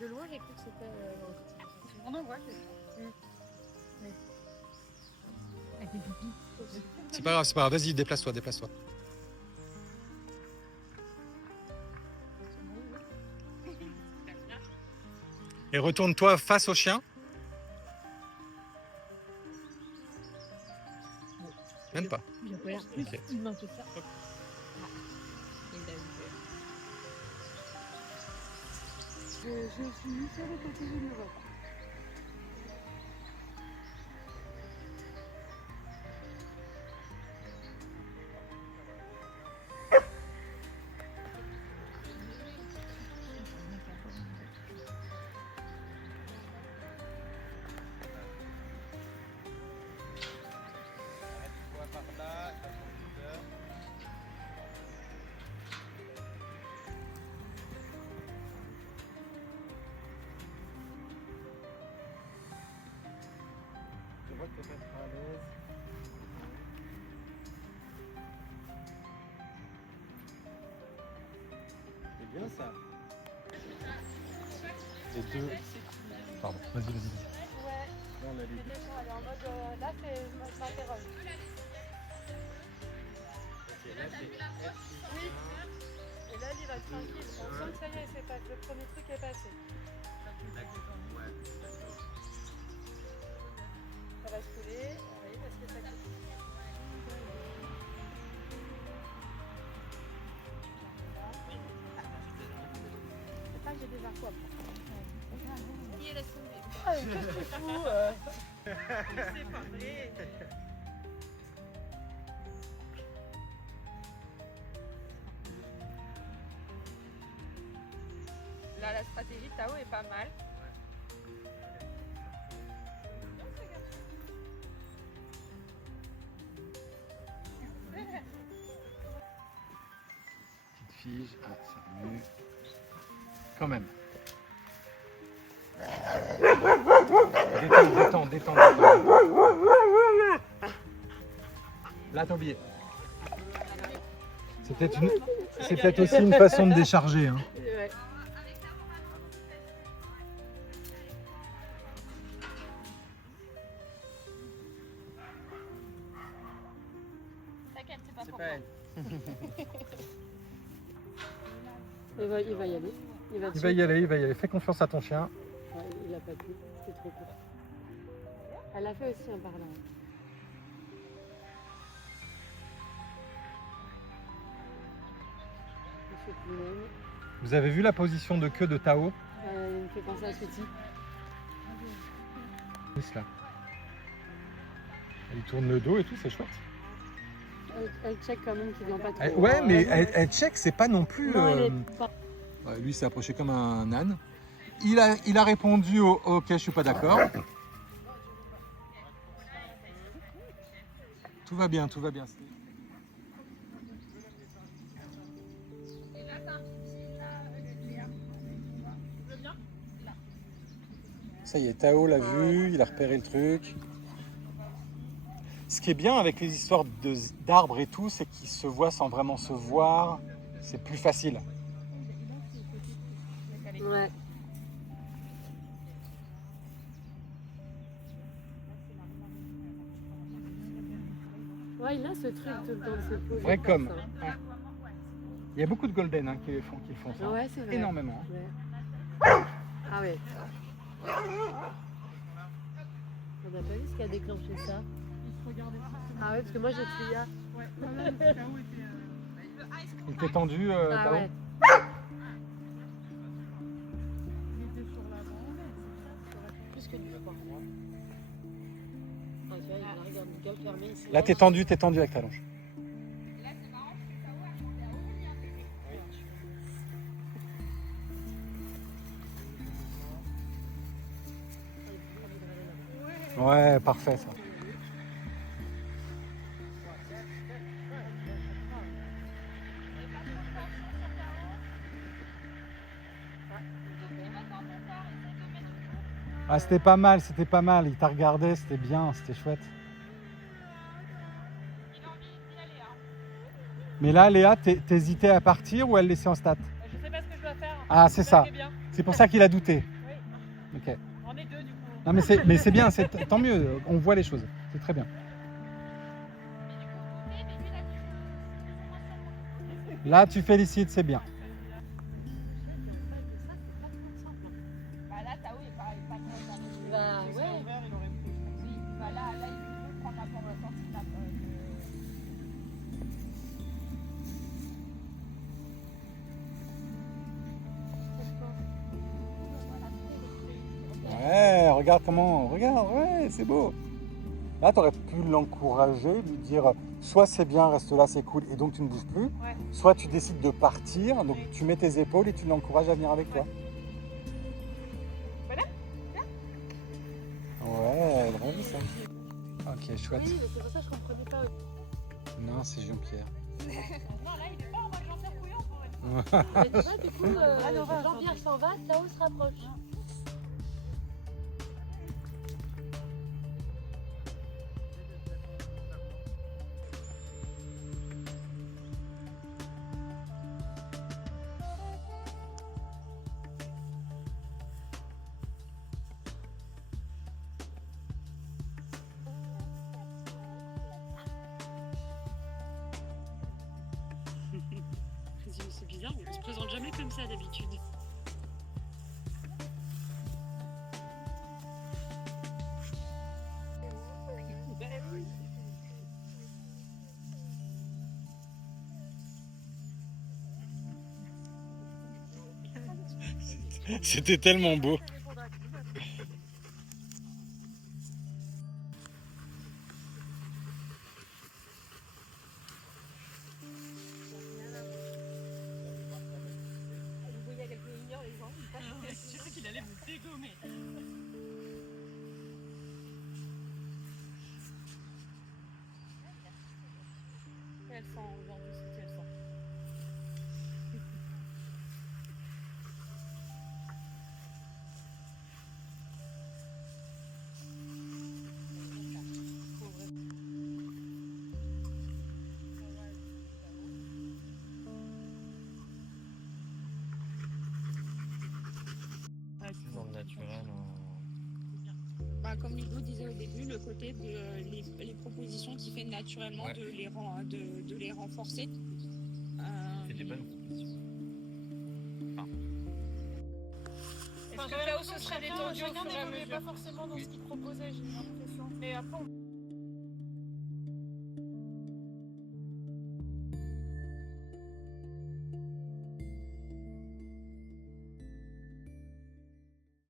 De loin, j'ai cru que c'était... On en voit. Avec les pipis. C'est pas grave, vas-y, déplace-toi. Et retourne-toi face au chien. Même pas. Il a pas l'air plus Ok. humain que ça. Il a eu Je suis mis sur le côté, je ne le vois pas. Je vois que tu es pas à l'aise. C'est bien ça. Les deux. Pardon, vas-y. Ouais, Là, on a les deux. j'étais pour aller en mode... là, je m'interroge. Ok, là, c'est Oui. Et là, il va être tranquille. On sent que ça y est, c'est passé. Le premier truc est passé. Ça va se couler. Oui, parce que ça coule. C'est pas que j'ai des infos après. Qui est la souris? Qu'est-ce que tu fous C'est pas vrai. Là, la stratégie Tao est pas mal. petite fille. Ah, c'est mieux. Quand même. Détends. Là, t'as oublié. C'est peut-être aussi une façon de décharger. Hein. Ouais. T'inquiète, c'est pas pour moi. Il va y aller. Il va y aller. Fais confiance à ton chien. Ouais, il a pas pu, c'était trop court. Elle a fait aussi un par là. Monsieur Poulen, Vous avez vu la position de queue de Tao? il me fait penser à Sweetie. Là. Elle tourne le dos et tout, c'est chouette. Elle check quand même qu'il vient pas trop. Ouais, mais elle check, c'est pas non plus. Non, elle est pas. Ouais, lui s'est approché comme un âne. Il a répondu au OK, je suis pas d'accord. Tout va bien. Ça y est, Tao l'a vu, il a repéré le truc. Ce qui est bien avec les histoires d'arbres et tout, c'est qu'ils se voient sans vraiment se voir. C'est plus facile. Ouais. Ouais, il a ce truc tout le temps de se poser. Vrai comme. ça. Ouais. Il y a beaucoup de golden hein, qui font ça. Ouais, c'est vrai. Énormément. Ouais. Ah ouais. On n'a pas vu ce qui a déclenché ça. Ah ouais, parce que moi j'ai Tria. Il était tendu, Ah Tao. ouais. Plus que lui, je crois. Ah, tu vois, il regarde une gueule fermée ici. Là, t'es tendu avec ta longe. Ouais, parfait ça. Ah, c'était pas mal. Il t'a regardé, c'était bien, c'était chouette. Mais là, Léa, t'hésitais à partir ou à le laisser en stat? Je sais pas ce que je dois faire. Ah, c'est ça. Très bien. C'est pour ça qu'il a douté. Oui. Ok. On est deux du coup. Non, mais c'est bien, tant mieux. On voit les choses. C'est très bien. Là, tu félicites, c'est bien. Bah là, Tao est pas très amusé. Bah Si ouais. c'était ouvert, il aurait pris. Oui, bah là, il peut prendre la porte de la sortie là. Ouais, regarde comment. Regarde, ouais, c'est beau. Là, tu aurais pu l'encourager, lui dire soit c'est bien, reste là, c'est cool, et donc tu ne bouges plus. Ouais. Soit tu décides de partir, donc tu mets tes épaules et tu l'encourages à venir avec toi. Voilà. Ouais, bravo ça. Ok, chouette. Oui, mais c'est pour ça que je comprenais pas. Non, c'est Jean-Pierre. Non, là, il est pas en mode Jean-Pierre Couillon pour être. Mais tu vois, du coup, Jean-Pierre s'en va, Tao se rapproche. C'est bizarre, on se présente jamais comme ça d'habitude. C'était tellement beau. Je sais qu'il allait me dégommer. Elle sent aujourd'hui, c'est elle sent. Dans le naturel. Bah, comme Hugo disait au début, le côté de les propositions qu'il fait naturellement, Ouais. de les renforcer. C'est des bonnes propositions. Est-ce que Tao se serait détendu au fur et à mesure? Pas forcément dans ce qu'il proposait, j'ai l'impression. Mais après, on